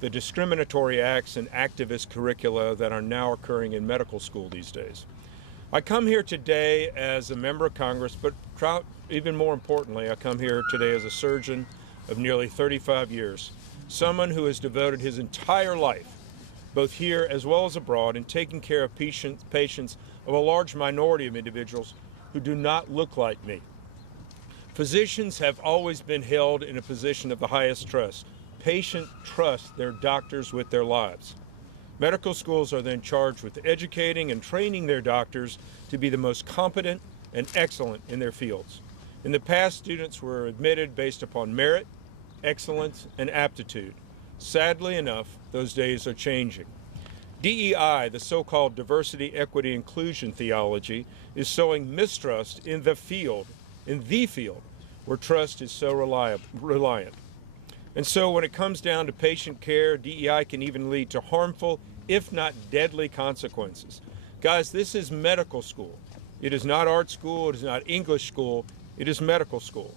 the discriminatory acts and activist curricula that are now occurring in medical school these days. I come here today as a member of Congress, but even more importantly, I come here today as a surgeon of nearly 35 years, someone who has devoted his entire life, both here as well as abroad, in taking care of patients of a large minority of individuals who do not look like me. Physicians have always been held in a position of the highest trust. Patients trust their doctors with their lives. Medical schools are then charged with educating and training their doctors to be the most competent and excellent in their fields. In the past, students were admitted based upon merit, excellence, and aptitude. Sadly enough, those days are changing. DEI, the so-called diversity, equity, inclusion theology, is sowing mistrust in the field where trust is so reliant. And so when it comes down to patient care, DEI can even lead to harmful, if not deadly, consequences. Guys, this is medical school. It is not art school, it is not English school, it is medical school.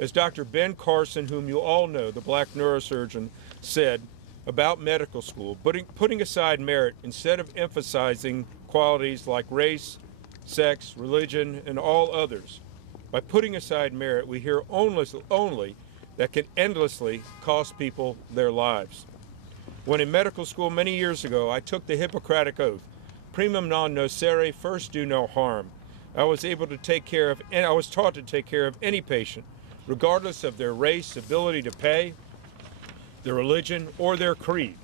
As Dr. Ben Carson, whom you all know, the black neurosurgeon, said about medical school, putting aside merit instead of emphasizing qualities like race, sex, religion, and all others. By putting aside merit, we hear only that can endlessly cost people their lives. When in medical school many years ago, I took the Hippocratic Oath, primum non nocere, first do no harm. I was taught to take care of any patient, regardless of their race, ability to pay, their religion, or their creed.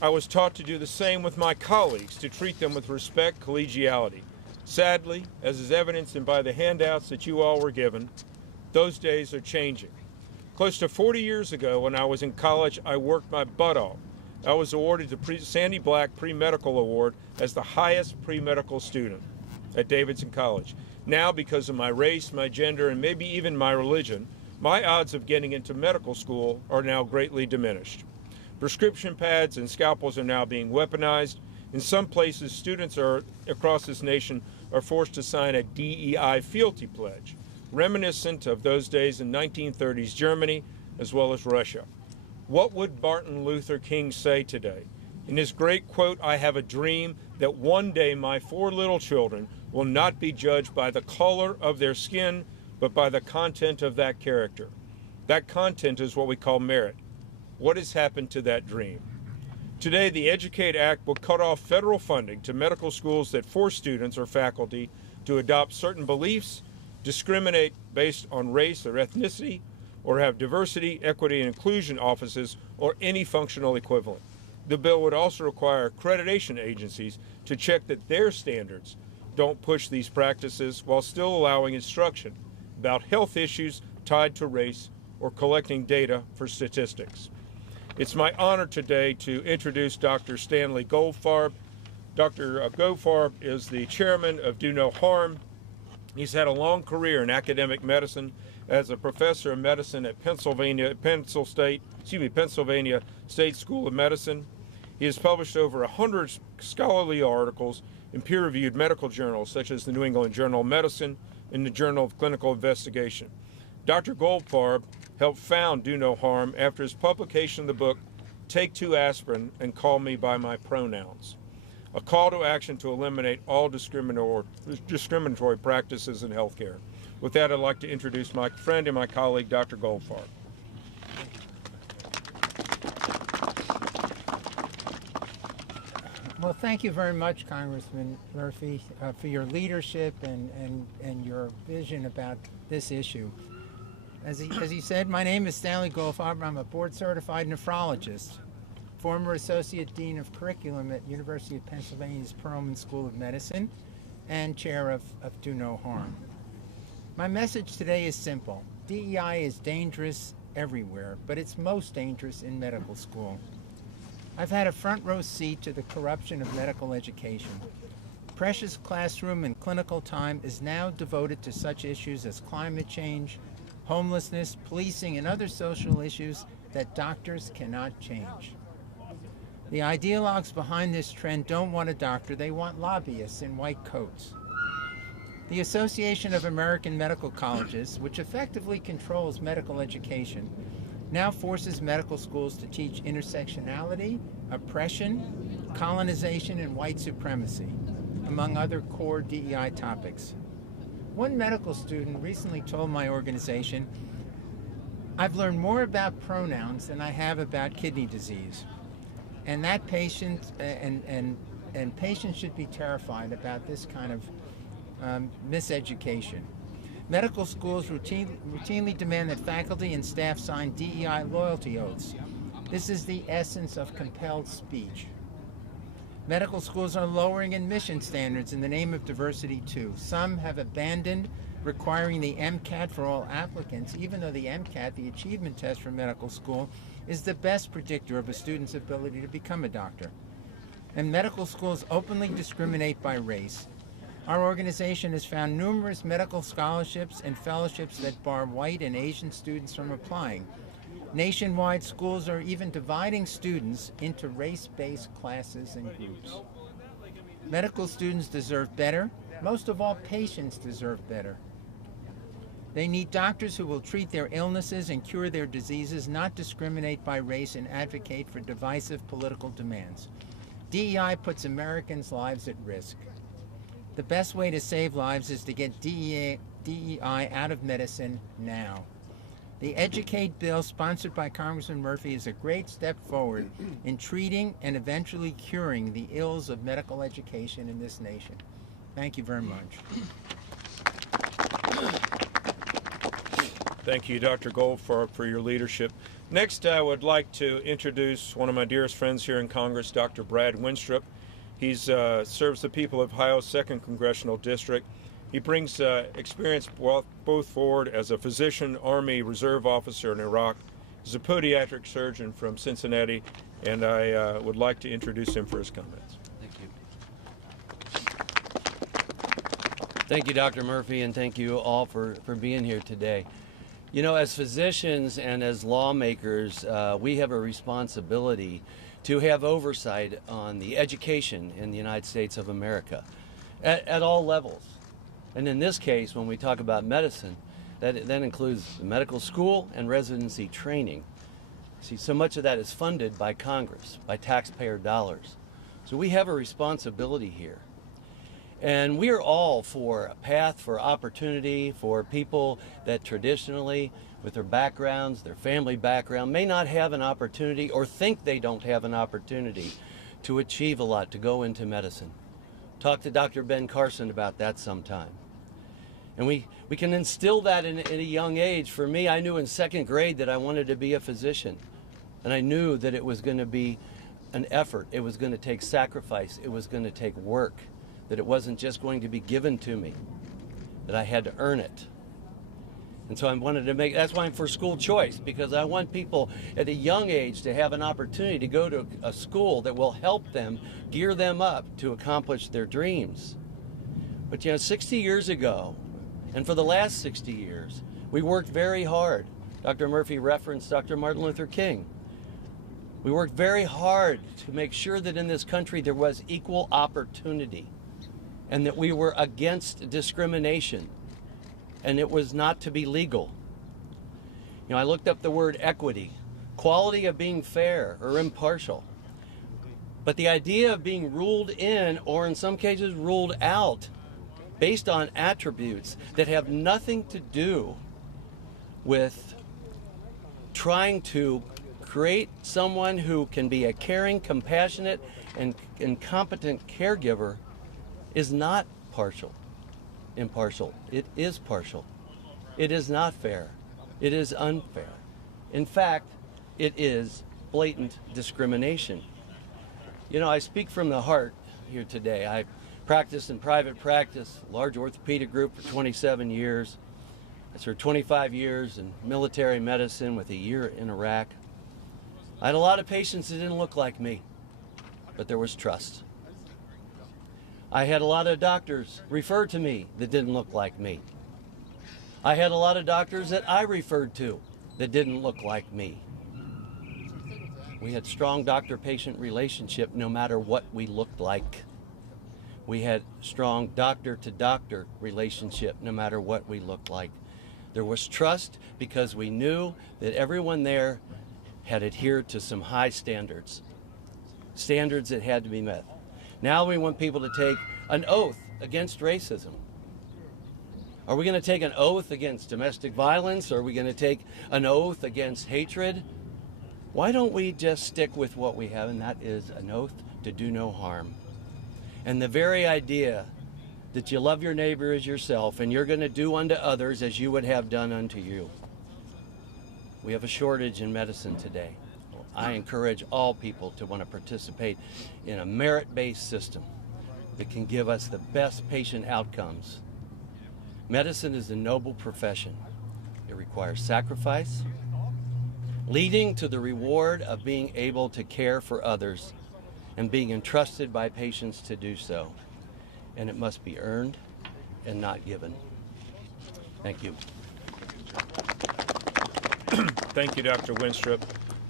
I was taught to do the same with my colleagues, to treat them with respect, collegiality. Sadly, as is evidenced by the handouts that you all were given, those days are changing. Close to 40 years ago, when I was in college, I worked my butt off. I was awarded the Sandy Black Pre-Medical Award as the highest pre-medical student at Davidson College. Now, because of my race, my gender, and maybe even my religion, my odds of getting into medical school are now greatly diminished. Prescription pads and scalpels are now being weaponized. In some places, students across this nation are forced to sign a DEI fealty pledge, reminiscent of those days in 1930s Germany as well as Russia. What would Martin Luther King say today? In his great quote, "I have a dream that one day my 4 little children will not be judged by the color of their skin, but by the content of that character." That content is what we call merit. What has happened to that dream? Today, the Educate Act will cut off federal funding to medical schools that force students or faculty to adopt certain beliefs, discriminate based on race or ethnicity, or have diversity, equity, and inclusion offices or any functional equivalent. The bill would also require accreditation agencies to check that their standards don't push these practices while still allowing instruction about health issues tied to race or collecting data for statistics. It's my honor today to introduce Dr. Stanley Goldfarb. Dr. Goldfarb is the chairman of Do No Harm. He's had a long career in academic medicine as a professor of medicine at Pennsylvania State School of Medicine. He has published over 100 scholarly articles in peer-reviewed medical journals such as the New England Journal of Medicine and the Journal of Clinical Investigation. Dr. Goldfarb helped found Do No Harm after his publication of the book, Take 2 Aspirin and Call Me by My Pronouns, a call to action to eliminate all discriminatory practices in healthcare. With that, I'd like to introduce my friend and my colleague, Dr. Goldfarb. Well, thank you very much, Congressman Murphy, for your leadership and your vision about this issue. As he said, my name is Stanley Goldfarb. I'm a board-certified nephrologist, former Associate Dean of Curriculum at University of Pennsylvania's Perelman School of Medicine, and chair of Do No Harm. My message today is simple. DEI is dangerous everywhere, but it's most dangerous in medical school. I've had a front row seat to the corruption of medical education. Precious classroom and clinical time is now devoted to such issues as climate change, homelessness, policing, and other social issues that doctors cannot change. The ideologues behind this trend don't want a doctor, they want lobbyists in white coats. The Association of American Medical Colleges, which effectively controls medical education, now forces medical schools to teach intersectionality, oppression, colonization, and white supremacy, among other core DEI topics. One medical student recently told my organization, "I've learned more about pronouns than I have about kidney disease." And that patient and patients should be terrified about this kind of miseducation. Medical schools routinely demand that faculty and staff sign DEI loyalty oaths. This is the essence of compelled speech. Medical schools are lowering admission standards in the name of diversity too. Some have abandoned requiring the MCAT for all applicants, even though the MCAT, the achievement test for medical school, is the best predictor of a student's ability to become a doctor. And medical schools openly discriminate by race. Our organization has found numerous medical scholarships and fellowships that bar white and Asian students from applying. Nationwide, schools are even dividing students into race-based classes and groups. Medical students deserve better. Most of all, patients deserve better. They need doctors who will treat their illnesses and cure their diseases, not discriminate by race and advocate for divisive political demands. DEI puts Americans' lives at risk. The best way to save lives is to get DEI out of medicine now. The Educate bill, sponsored by Congressman Murphy, is a great step forward in treating and eventually curing the ills of medical education in this nation. Thank you very much. Thank you, Dr. Goldfarb, for your leadership. Next, I would like to introduce one of my dearest friends here in Congress, Dr. Brad Wenstrup. He serves the people of Ohio's 2nd Congressional District. He brings experience both forward as a physician, Army Reserve officer in Iraq. He's a pediatric surgeon from Cincinnati, and I would like to introduce him for his comments. Thank you. Thank you, Dr. Murphy, and thank you all for being here today. You know, as physicians and as lawmakers, we have a responsibility to have oversight on the education in the United States of America at all levels. And in this case, when we talk about medicine, that includes the medical school and residency training. See, so much of that is funded by Congress, by taxpayer dollars. So we have a responsibility here. And we are all for a path for opportunity for people that traditionally, with their backgrounds, their family background, may not have an opportunity or think they don't have an opportunity to achieve a lot, to go into medicine. Talk to Dr. Ben Carson about that sometime. And we can instill that in a young age. For me, I knew in 2nd grade that I wanted to be a physician. And I knew that it was going to be an effort. It was going to take sacrifice. It was going to take work. That it wasn't just going to be given to me. That I had to earn it. And so I wanted to that's why I'm for school choice, because I want people at a young age to have an opportunity to go to a school that will help them, gear them up to accomplish their dreams. But you know, 60 years ago, and for the last 60 years, we worked very hard. Dr. Murphy referenced Dr. Martin Luther King. We worked very hard to make sure that in this country there was equal opportunity and that we were against discrimination and it was not to be legal. You know, I looked up the word equity, quality of being fair or impartial. But the idea of being ruled in, or in some cases ruled out, based on attributes that have nothing to do with trying to create someone who can be a caring, compassionate, and competent caregiver is not impartial. It is partial. It is not fair. It is unfair. In fact, it is blatant discrimination. You know, I speak from the heart here today. I practiced in private practice, large orthopedic group for 27 years. I served 25 years in military medicine with a year in Iraq. I had a lot of patients that didn't look like me, but there was trust. I had a lot of doctors refer to me that didn't look like me. I had a lot of doctors that I referred to that didn't look like me. We had strong doctor-patient relationship no matter what we looked like. We had strong doctor-to-doctor relationship no matter what we looked like. There was trust because we knew that everyone there had adhered to some high standards that had to be met. Now we want people to take an oath against racism. Are we going to take an oath against domestic violence? Are we going to take an oath against hatred? Why don't we just stick with what we have, and that is an oath to do no harm. And the very idea that you love your neighbor as yourself and you're going to do unto others as you would have done unto you. We have a shortage in medicine today. I encourage all people to want to participate in a merit-based system that can give us the best patient outcomes. Medicine is a noble profession. It requires sacrifice, leading to the reward of being able to care for others and being entrusted by patients to do so. And it must be earned and not given. Thank you. Thank you, Dr. Wenstrup.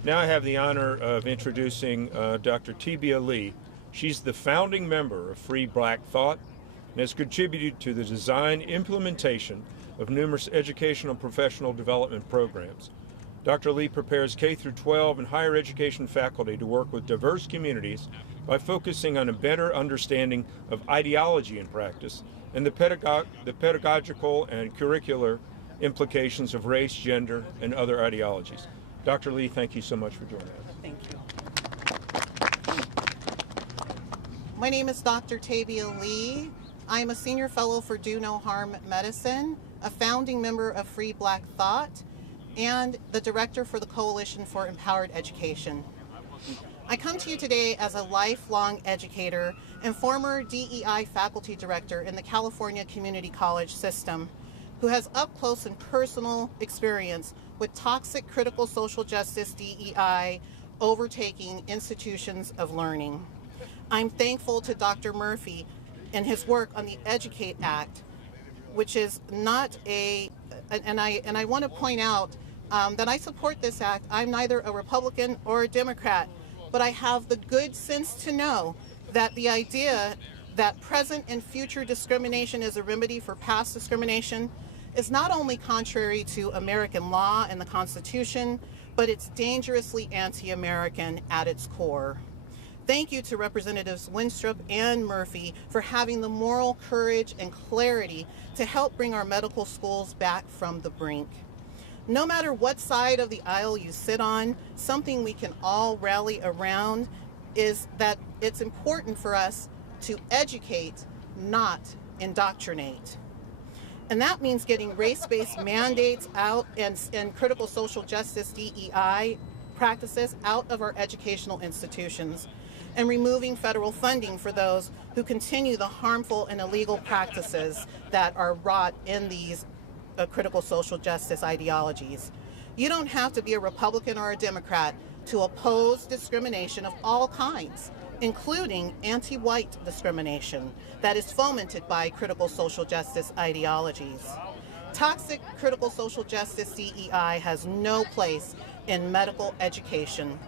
Now I have the honor of introducing Dr. Tibia Lee. She's the founding member of Free Black Thought and has contributed to the design implementation of numerous educational and professional development programs. Dr. Lee prepares K-12 and higher education faculty to work with diverse communities by focusing on a better understanding of ideology in practice and the pedagogical and curricular implications of race, gender, and other ideologies. Dr. Lee, thank you so much for joining us. Thank you. My name is Dr. Tibia Lee. I am a senior fellow for Do No Harm Medicine, a founding member of Free Black Thought, and the director for the Coalition for Empowered Education. I come to you today as a lifelong educator and former DEI faculty director in the California Community College system, who has up close and personal experience with toxic critical social justice DEI overtaking institutions of learning. I'm thankful to Dr. Murphy and his work on the EDUCATE Act, which is not and I want to point out that I support this act. I'm neither a Republican or a Democrat, but I have the good sense to know that the idea that present and future discrimination is a remedy for past discrimination is not only contrary to American law and the Constitution, but it's dangerously anti-American at its core. Thank you to Representatives Wenstrup and Murphy for having the moral courage and clarity to help bring our medical schools back from the brink. No matter what side of the aisle you sit on, something we can all rally around is that it's important for us to educate, not indoctrinate. And that means getting race-based mandates out and critical social justice DEI practices out of our educational institutions and removing federal funding for those who continue the harmful and illegal practices that are wrought in these critical social justice ideologies. You don't have to be a Republican or a Democrat to oppose discrimination of all kinds, including anti-white discrimination that is fomented by critical social justice ideologies. Toxic critical social justice DEI has no place in medical education.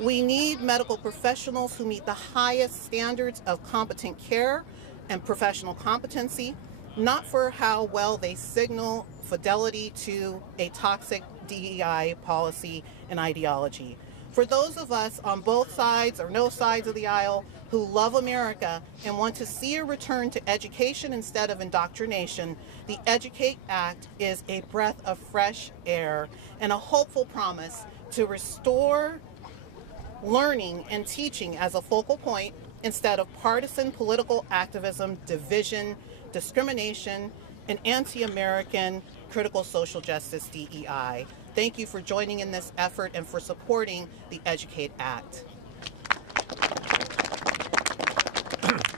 We need medical professionals who meet the highest standards of competent care and professional competency, not for how well they signal fidelity to a toxic DEI policy and ideology. For those of us on both sides or no sides of the aisle who love America and want to see a return to education instead of indoctrination, the EDUCATE Act is a breath of fresh air and a hopeful promise to restore learning and teaching as a focal point instead of partisan political activism, division, discrimination, and anti-American critical social justice DEI. Thank you for joining in this effort and for supporting the EDUCATE Act.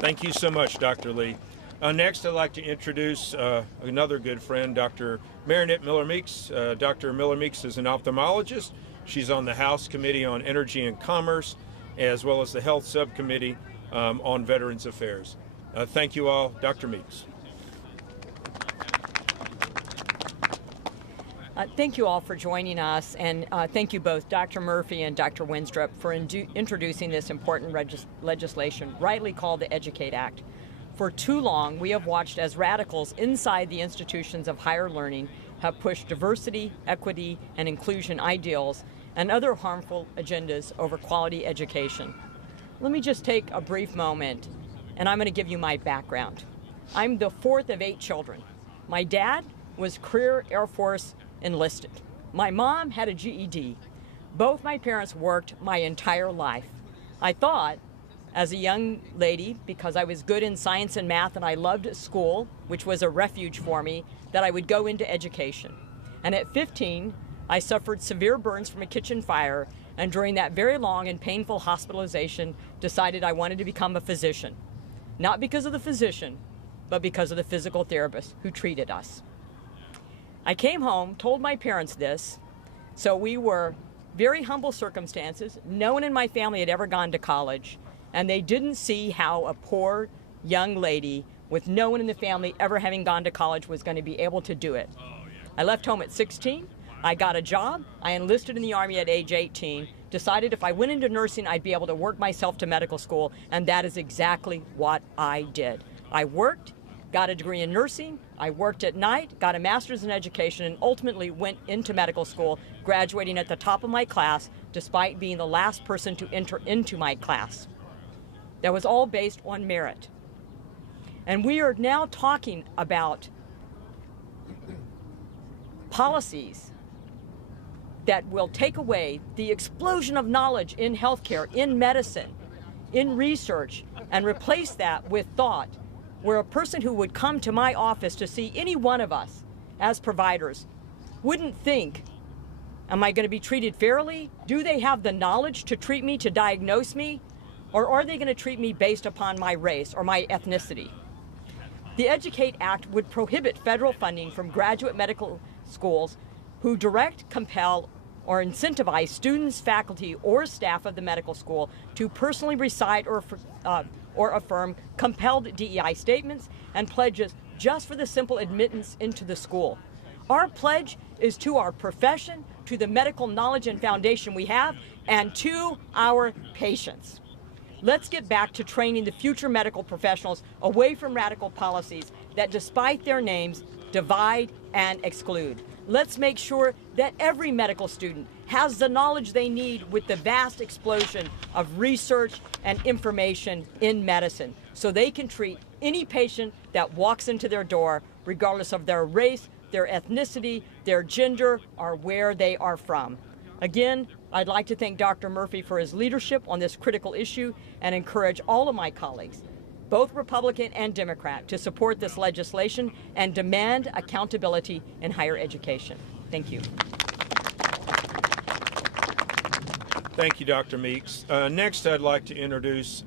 Thank you so much, Dr. Lee. Next, I'd like to introduce another good friend, Dr. Marinette Miller-Meeks. Dr. Miller-Meeks is an ophthalmologist. She's on the House Committee on Energy and Commerce, as well as the Health Subcommittee on Veterans Affairs. Thank you all. Dr. Meeks. Thank you all for joining us, and thank you both, Dr. Murphy and Dr. Wenstrup, for introducing this important legislation, rightly called the EDUCATE Act. For too long, we have watched as radicals inside the institutions of higher learning have pushed diversity, equity, and inclusion ideals and other harmful agendas over quality education. Let me just take a brief moment, and I'm going to give you my background. I'm the fourth of 8 children. My dad was career Air Force enlisted. My mom had a GED. Both my parents worked my entire life. I thought, as a young lady, because I was good in science and math and I loved school, which was a refuge for me, that I would go into education. And at 15, I suffered severe burns from a kitchen fire, and during that very long and painful hospitalization, decided I wanted to become a physician. Not because of the physician, but because of the physical therapist who treated us. I came home, told my parents this, so we were very humble circumstances. No one in my family had ever gone to college, and they didn't see how a poor young lady with no one in the family ever having gone to college was going to be able to do it. I left home at 16. I got a job. I enlisted in the Army at age 18, decided if I went into nursing, I'd be able to work myself to medical school, and that is exactly what I did. I worked, got a degree in nursing, I worked at night, got a master's in education, and ultimately went into medical school, graduating at the top of my class, despite being the last person to enter into my class. That was all based on merit. And we are now talking about policies that will take away the explosion of knowledge in healthcare, in medicine, in research, and replace that with thought, where a person who would come to my office to see any one of us as providers wouldn't think, am I going to be treated fairly? Do they have the knowledge to treat me, to diagnose me? Or are they going to treat me based upon my race or my ethnicity? The EDUCATE Act would prohibit federal funding from graduate medical schools who direct, compel, or incentivize students, faculty, or staff of the medical school to personally recite or affirm compelled DEI statements and pledges just for the simple admittance into the school. Our pledge is to our profession, to the medical knowledge and foundation we have, and to our patients. Let's get back to training the future medical professionals away from radical policies that, despite their names, divide and exclude. Let's make sure that every medical student has the knowledge they need with the vast explosion of research and information in medicine, so they can treat any patient that walks into their door, regardless of their race, their ethnicity, their gender, or where they are from. Again, I'd like to thank Dr. Murphy for his leadership on this critical issue and encourage all of my colleagues, both Republican and Democrat, to support this legislation and demand accountability in higher education. Thank you. Thank you, Dr. Meeks. Next, I'd like to introduce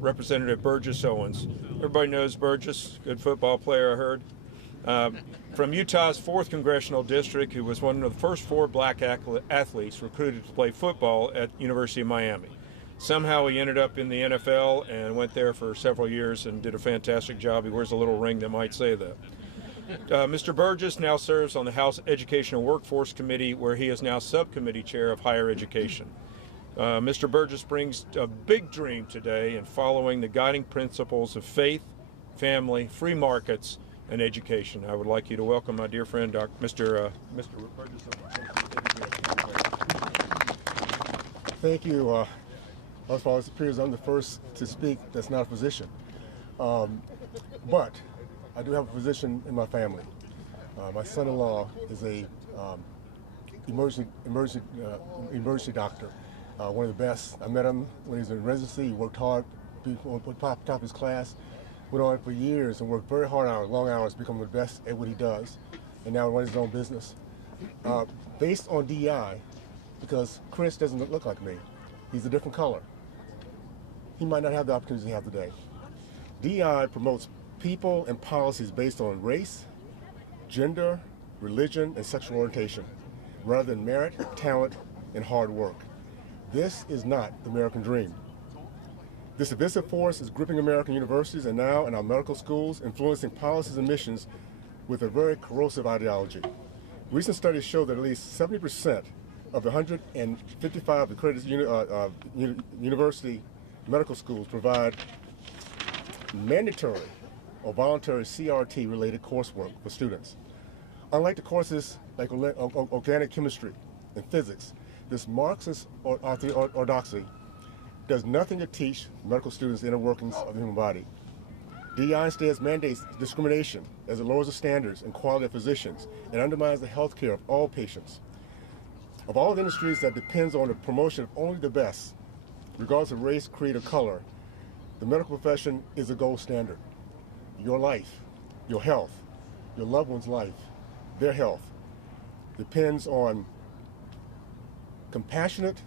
Representative Burgess Owens. Everybody knows Burgess, good football player, I heard. From Utah's 4th Congressional District, who was one of the first 4 black athletes recruited to play football at University of Miami. Somehow he ended up in the NFL and went there for several years and did a fantastic job. He wears a little ring that might say that. Mr. Burgess now serves on the House Education and Workforce Committee, where he is now subcommittee chair of higher education. Mr. Burgess brings a big dream today in following the guiding principles of faith, family, free markets, and education. I would like you to welcome my dear friend, Mr. Burgess. Thank you. As far as it appears, I'm the first to speak that's not a physician. But I do have a physician in my family. My son-in-law is a emergency doctor, one of the best. I met him when he was in residency. He worked hard, top of his class, went on for years and worked very hard hours, long hours, becoming the best at what he does, and now runs his own business. Based on DEI, because Chris doesn't look like me. He's a different color. He might not have the opportunities he has today. DEI promotes people and policies based on race, gender, religion, and sexual orientation, rather than merit, talent, and hard work. This is not the American dream. This divisive force is gripping American universities and now in our medical schools, influencing policies and missions with a very corrosive ideology. Recent studies show that at least 70% of the 155 accredited university medical schools provide mandatory or voluntary CRT-related coursework for students. Unlike the courses like organic chemistry and physics, this Marxist orthodoxy does nothing to teach medical students the inner workings of the human body. DEI instead mandates discrimination as it lowers the standards and quality of physicians and undermines the health care of all patients. Of all the industries that depends on the promotion of only the best, regardless of race, creed, or color, the medical profession is the gold standard. Your life, your health, your loved one's life, their health, depends on compassionate,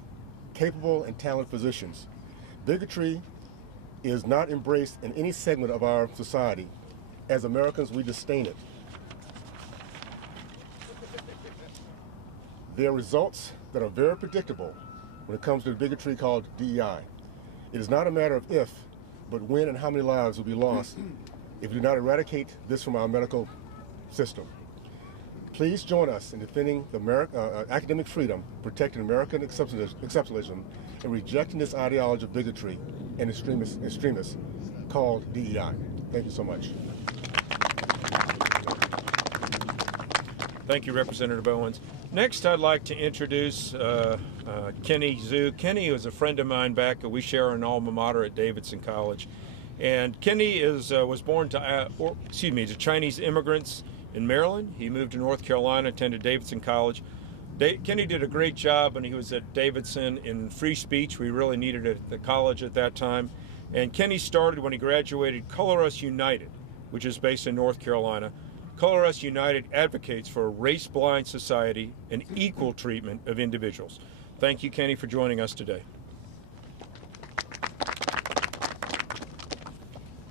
capable, and talented physicians. Bigotry is not embraced in any segment of our society. As Americans, we disdain it. There are results that are very predictable when it comes to the bigotry called DEI. It is not a matter of if, but when and how many lives will be lost if we do not eradicate this from our medical system. Please join us in defending the academic freedom, protecting American exceptionalism, and rejecting this ideology of bigotry and extremists called DEI. Thank you so much. Thank you, Representative Owens. Next, I'd like to introduce Kenny Zhu. Kenny is a friend of mine back. We share an alma mater at Davidson College. And Kenny was born to Chinese immigrants in Maryland. He moved to North Carolina, attended Davidson College. Kenny did a great job when he was at Davidson in free speech. We really needed it at the college at that time. And Kenny started when he graduated Color Us United, which is based in North Carolina. Color Us United advocates for a race-blind society and equal treatment of individuals. Thank you, Kenny, for joining us today.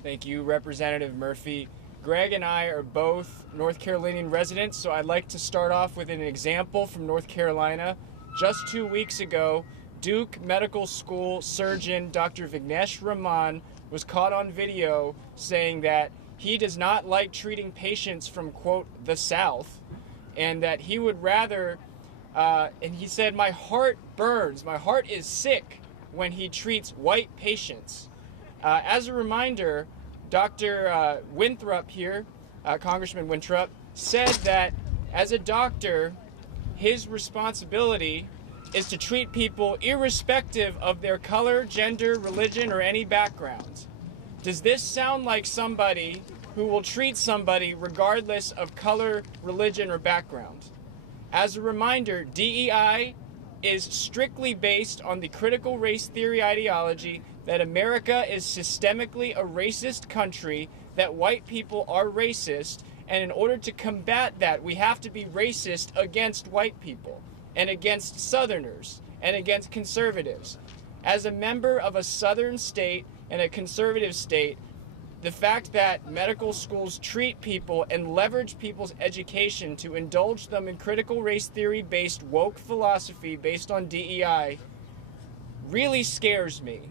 Thank you, Representative Murphy. Greg and I are both North Carolinian residents, so I'd like to start off with an example from North Carolina. Just 2 weeks ago, Duke Medical School surgeon Dr. Vignesh Raman was caught on video saying that he does not like treating patients from, quote, the South, and that he would rather, and he said, my heart burns, my heart is sick when he treats white patients. As a reminder, Dr. Wenstrup here, Congressman Wenstrup, said that as a doctor, his responsibility is to treat people irrespective of their color, gender, religion, or any background. Does this sound like somebody who will treat somebody regardless of color, religion, or background? As a reminder, DEI is strictly based on the critical race theory ideology that America is systemically a racist country, that white people are racist, and in order to combat that, we have to be racist against white people, and against Southerners, and against conservatives. As a member of a Southern state and a conservative state, the fact that medical schools treat people and leverage people's education to indulge them in critical race theory-based woke philosophy based on DEI really scares me.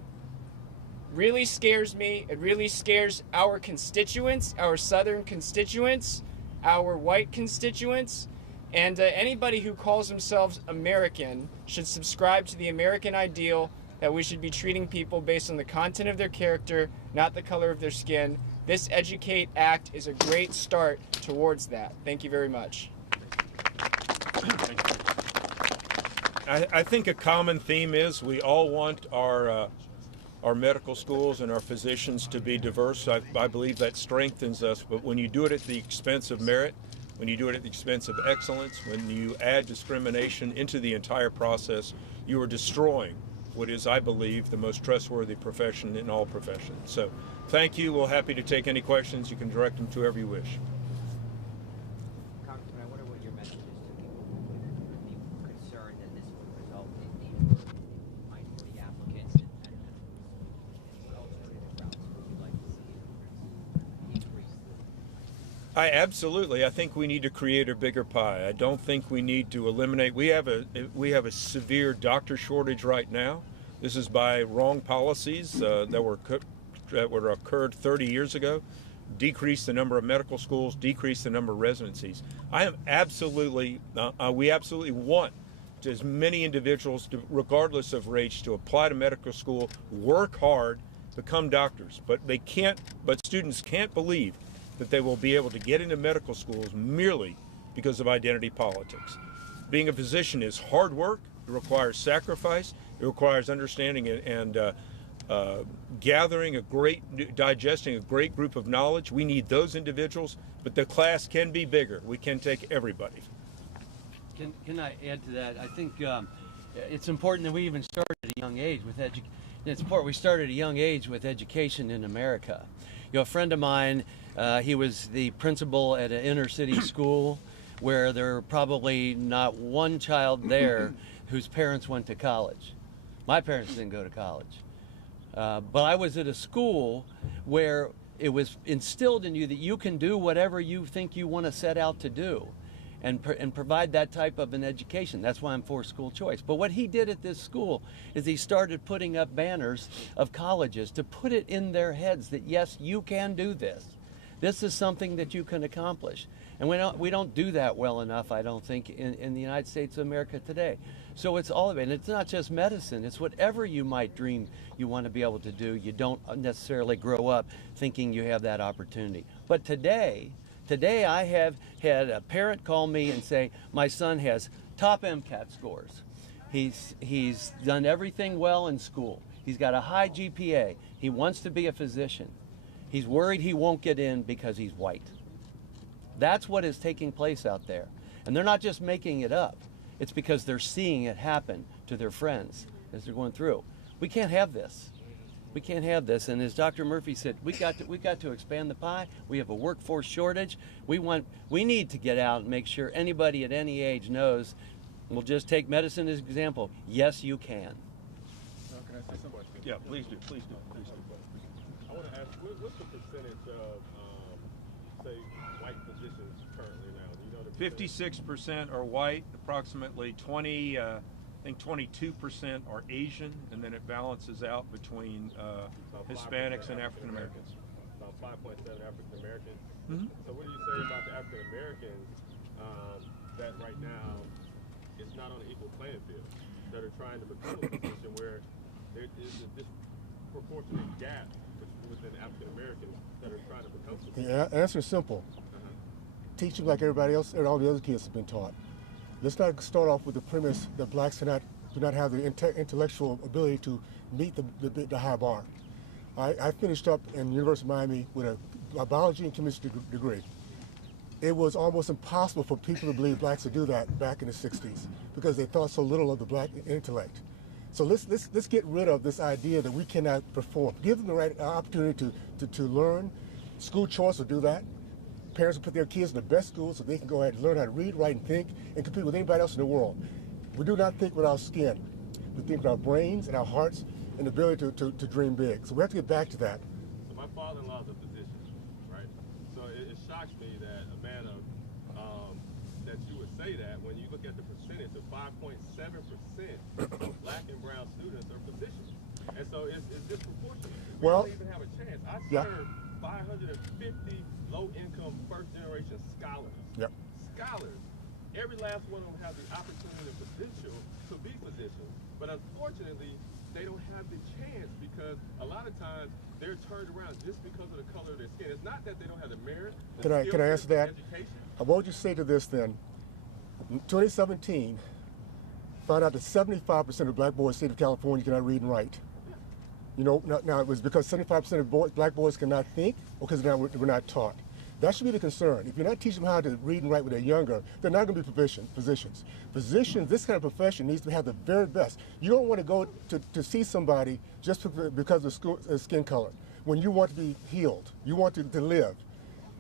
Really scares me. It really scares our constituents, our Southern constituents, our white constituents, and anybody who calls themselves American should subscribe to the American ideal that we should be treating people based on the content of their character, not the color of their skin. This Educate Act is a great start towards that. Thank you very much. I think a common theme is we all want our medical schools and our physicians to be diverse. I believe that strengthens us, but when you do it at the expense of merit, when you do it at the expense of excellence, when you add discrimination into the entire process, you are destroying what is, I believe, the most trustworthy profession in all professions. So thank you. We're happy to take any questions. You can direct them to whoever you wish. Congressman, I wonder what your message is to people who would be concerned that this would result in the minority applicants and what alternative routes would you like to see increase Absolutely. I think we need to create a bigger pie. I don't think we need to eliminate. We have a severe doctor shortage right now. This is by wrong policies that were occurred 30 years ago. Decrease the number of medical schools, decrease the number of residencies. We absolutely want as many individuals, regardless of race, to apply to medical school, work hard, become doctors. But they can't. But students can't believe that they will be able to get into medical schools merely because of identity politics. Being a physician is hard work. It requires sacrifice. It requires understanding and digesting a great group of knowledge. We need those individuals, but the class can be bigger. We can take everybody. Can I add to that? I think it's important that we even start at a young age with education. It's important we start at a young age with education in America. You know, a friend of mine, he was the principal at an inner city school where there were probably not one child there whose parents went to college. My parents didn't go to college. But I was at a school where it was instilled in you that you can do whatever you think you want to set out to do and provide that type of an education. That's why I'm for school choice. But what he did at this school is he started putting up banners of colleges to put it in their heads that, yes, you can do this. This is something that you can accomplish. And we don't do that well enough, I don't think, in the United States of America today. So it's all of it. And it's not just medicine. It's whatever you might dream you want to be able to do. You don't necessarily grow up thinking you have that opportunity. But today I have had a parent call me and say, my son has top MCAT scores. He's done everything well in school. He's got a high GPA. He wants to be a physician. He's worried he won't get in because he's white. That's what is taking place out there. And they're not just making it up. It's because they're seeing it happen to their friends as they're going through. We can't have this. We can't have this. And as Dr. Murphy said, we got to expand the pie. We have a workforce shortage. We need to get out and make sure anybody at any age knows. We'll just take medicine as an example. Yes, you can. Can I say something? Yeah, please do. Please do. I want to ask, what's the percentage of, say, white physicians currently now? Do you know the percentage? 56% are white, approximately 22% are Asian, and then it balances out between Hispanics and African Americans. About 5.7 African Americans. Mm-hmm. So what do you say about the African Americans that right now it's not on an equal playing field, that are trying to become a position where there is a disproportionate gap within African Americans that are trying to become positions? The answer is simple. Teach them like everybody else and all the other kids have been taught. Let's not start off with the premise that blacks do not have the intellectual ability to meet the high bar. I finished up in the University of Miami with a biology and chemistry degree. It was almost impossible for people to believe blacks would do that back in the 60s because they thought so little of the black intellect. So let's get rid of this idea that we cannot perform. Give them the right opportunity to learn. School choice will do that. Parents will put their kids in the best schools so they can go ahead and learn how to read, write, and think, and compete with anybody else in the world. We do not think with our skin. We think with our brains and our hearts and the ability to dream big. So we have to get back to that. So my father-in-law is a physician, right? So it shocks me that a man of that you would say that when you look at the percentage of 5.7% of black and brown students are physicians, and so it's disproportionate. We don't even have a chance. I served 550 low-income first-generation scholars. Yep. Scholars. Every last one of them have the opportunity and potential to be physicians, but unfortunately, they don't have the chance because a lot of times they're turned around just because of the color of their skin. It's not that they don't have the merit. Can I answer that? Education. What would you say to this then? In 2017, found out that 75% of black boys in the state of California cannot read and write. You know, now it was because 75% of black boys cannot think or because we're not taught. That should be the concern. If you're not teaching them how to read and write when they're younger, they're not going to be physicians. Physicians, this kind of profession needs to have the very best. You don't want to go to see somebody just because of skin color. When you want to be healed, you want to live.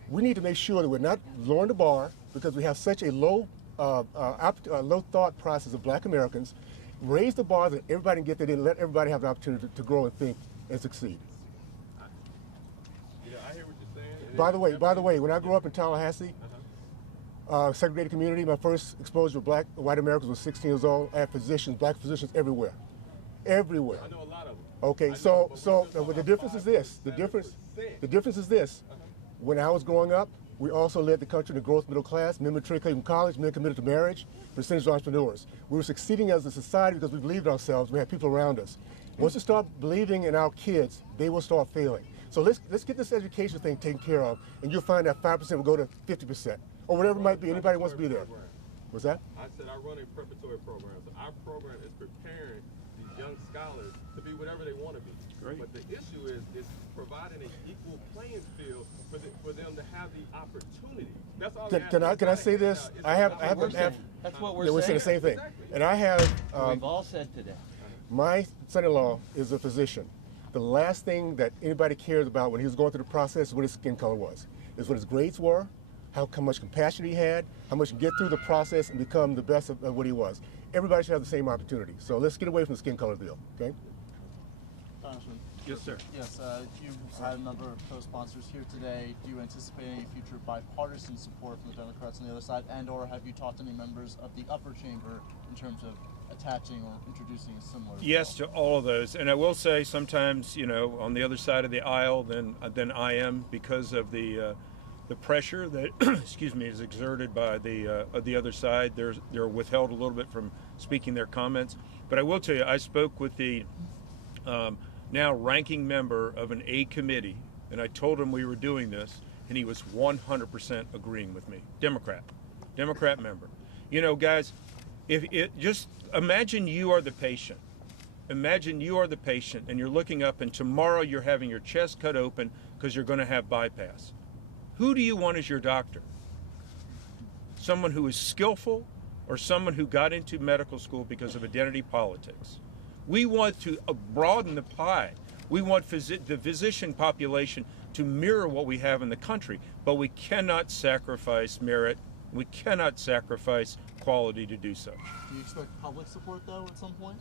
We need to make sure that we're not lowering the bar because we have such a low thought process of black Americans. Raise the bar that everybody can get there and let everybody have the opportunity to grow and think and succeed. I hear what you're saying. By the way, when I grew up in Tallahassee, segregated community, my first exposure to white Americans was 16 years old. I had physicians, black physicians everywhere. Everywhere. I know a lot of them. Okay, so the difference is this. The difference is this. When I was growing up, we also led the country in the growth middle class, men matriculated from college, men committed to marriage, percentage of entrepreneurs. We were succeeding as a society because we believed in ourselves. We had people around us. Once we start believing in our kids, they will start failing. So let's get this education thing taken care of, and you'll find that 5% will go to 50% or whatever it might be. Anybody wants to be there. What's that? I said I run a preparatory program. So our program is preparing these young scholars to be whatever they want to be. Great. But the issue is providing an equal playing field for them to have the opportunity. That's all. Can I say this? I have That's what we're we're saying saying. the same thing. And I have We've all said today. my son-in-law is a physician. The last thing that anybody cares about when he was going through the process is what his skin color was. Is what his grades were, how much compassion he had, how much he could get through the process and become the best of what he was. Everybody should have the same opportunity. So let's get away from the skin color deal, okay? Congressman. Yes, sir. Yes, you had a number of co-sponsors here today. Do you anticipate any future bipartisan support from the Democrats on the other side, and/or have you talked to any members of the upper chamber in terms of attaching or introducing a similar? Yes to all of those, and I will say sometimes, you know, on the other side of the aisle than I am because of the pressure that excuse me is exerted by the other side. They're withheld a little bit from speaking their comments, but I will tell you, I spoke with the now ranking member of an A committee, and I told him we were doing this, and he was 100% agreeing with me. Democrat member. You know, guys, if it just imagine you are the patient. Imagine you are the patient and you're looking up and tomorrow you're having your chest cut open because you're going to have bypass. Who do you want as your doctor? Someone who is skillful or someone who got into medical school because of identity politics? We want to broaden the pie. We want the physician population to mirror what we have in the country, but we cannot sacrifice merit. We cannot sacrifice quality to do so. Do you expect public support, though, at some point?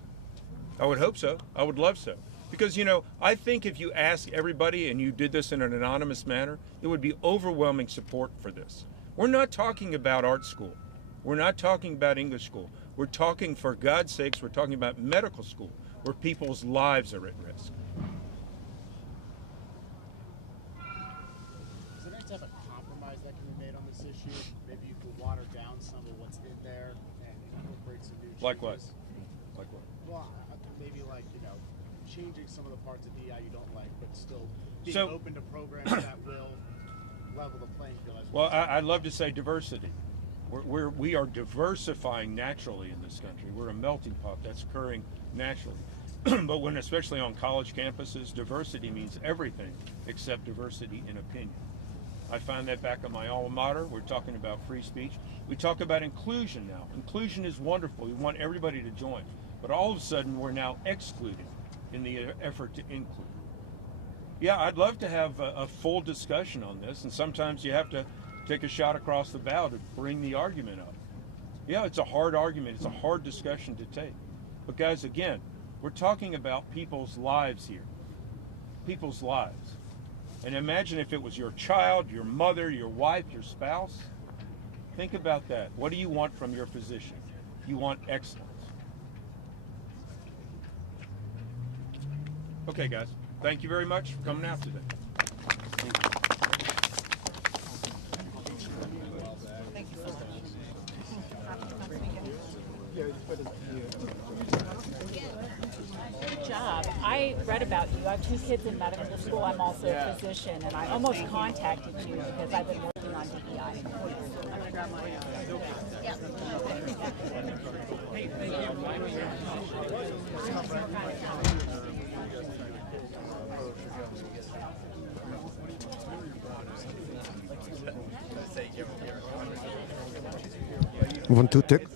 I would hope so. I would love so. Because, you know, I think if you ask everybody and you did this in an anonymous manner, there would be overwhelming support for this. We're not talking about art school. We're not talking about English school. We're talking, for God's sakes, we're talking about medical school, where people's lives are at risk. Is there any type of compromise that can be made on this issue? Maybe you could water down some of what's in there and incorporate some new changes. Like what? Like what? Well, maybe like, you know, changing some of the parts of DEI you don't like, but still being So- open to programs that will level the playing field. Well, I'd love to say diversity. We are diversifying naturally in this country. We're a melting pot that's occurring naturally. But when, especially on college campuses, diversity means everything except diversity in opinion. I find that back at my alma mater. We're talking about free speech. We talk about inclusion now. Inclusion is wonderful. We want everybody to join. But all of a sudden, we're now excluding in the effort to include. Yeah, I'd love to have a full discussion on this, and sometimes you have to take a shot across the bow to bring the argument up. Yeah, it's a hard argument. It's a hard discussion to take. But guys, again, we're talking about people's lives here. People's lives. And imagine if it was your child, your mother, your wife, your spouse. Think about that. What do you want from your physician? You want excellence. Okay, guys. Thank you very much for coming out today. Good job. I read about you. I have 2 kids in medical school. I'm also a physician, and I almost contacted you because I've been working on DEI. Want to take?